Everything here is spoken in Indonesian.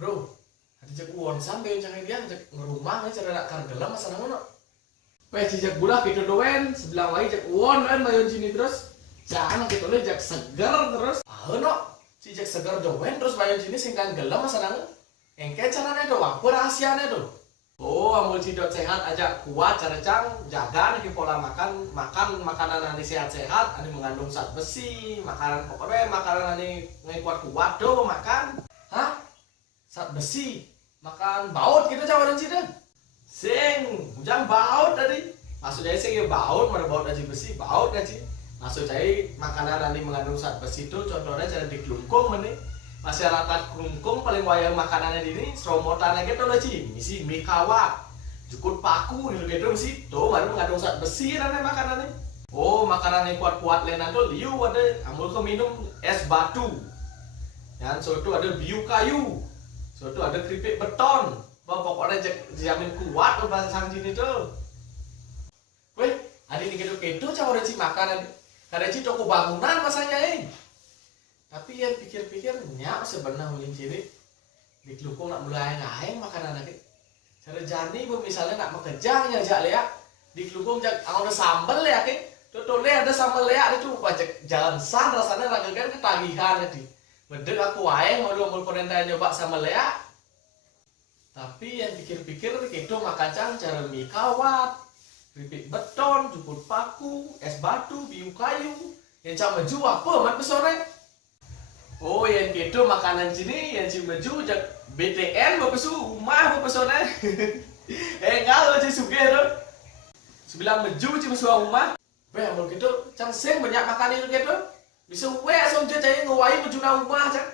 Bro, ada jak uon sampai jangan dia jak ngerumah nih cara nak kargelam masa ngono. Weh jak bulah gitu doen sebelah wae jak uon kan mayon sini terus. Jangan gitu le jak seger terus. Ah no, si jak seger doen terus mayon sini sing kan gelam masa ngono. Engke caranya tuh, apa rahasianya tuh? Oh, amul cidot sehat aja kuat cara cang jaga nih pola makan makanan yang sehat-sehat, ini mengandung zat besi, makanan pokoknya makanan ini kuat tuh makan. Hah? Zat besi, makan baut gitu cawaran cidot. Sing, jangan baut tadi. Maksudnya sing ya baut, mana baut aja besi, baut aja. Maksudnya makanan ini mengandung zat besi itu contohnya cara dikelungkung meni. Masyarakat kelungkung paling wayang makanannya di ini seromotannya gitu loh Ci, misi mie kawat jukut paku gitu sih tuh baru mengandung zat besi namanya makanannya. Oh makanan yang kuat-kuat lain tuh liu ada ambil ke minum es batu dan soto ada biu kayu soto ada keripik beton. Wah pokoknya jamin kuat bahasa sang sini tuh. Weh ada ini gitu cara Ci makanan ada Ci toko bangunan masanya tapi ya pikir-pikir nyak sebenarnya ulin ciri di kelukung nak mulai ngaeng makanan lagi cara jani bu misalnya nak mekejang ya jak leak di kelukung jak ada sambal ya ke tuh ada sambal leak itu bacak jalan san rasanya ragakan ketagihan tadi bedek aku waeng mau perintah nyoba sambal leak tapi yang pikir-pikir itu makacang cara mie kawat keripik beton jukut paku es batu biu kayu yang cama maju apa mat pesore. Oh yang gitu makanan sini yang si maju jak BTN bapak su rumah bapak sone. Kalau si suge tuh sebilang maju si musuh rumah. Weh mau gitu cang seng banyak makan itu gitu. Bisa weh asal dia cai ngawai maju na rumah cang.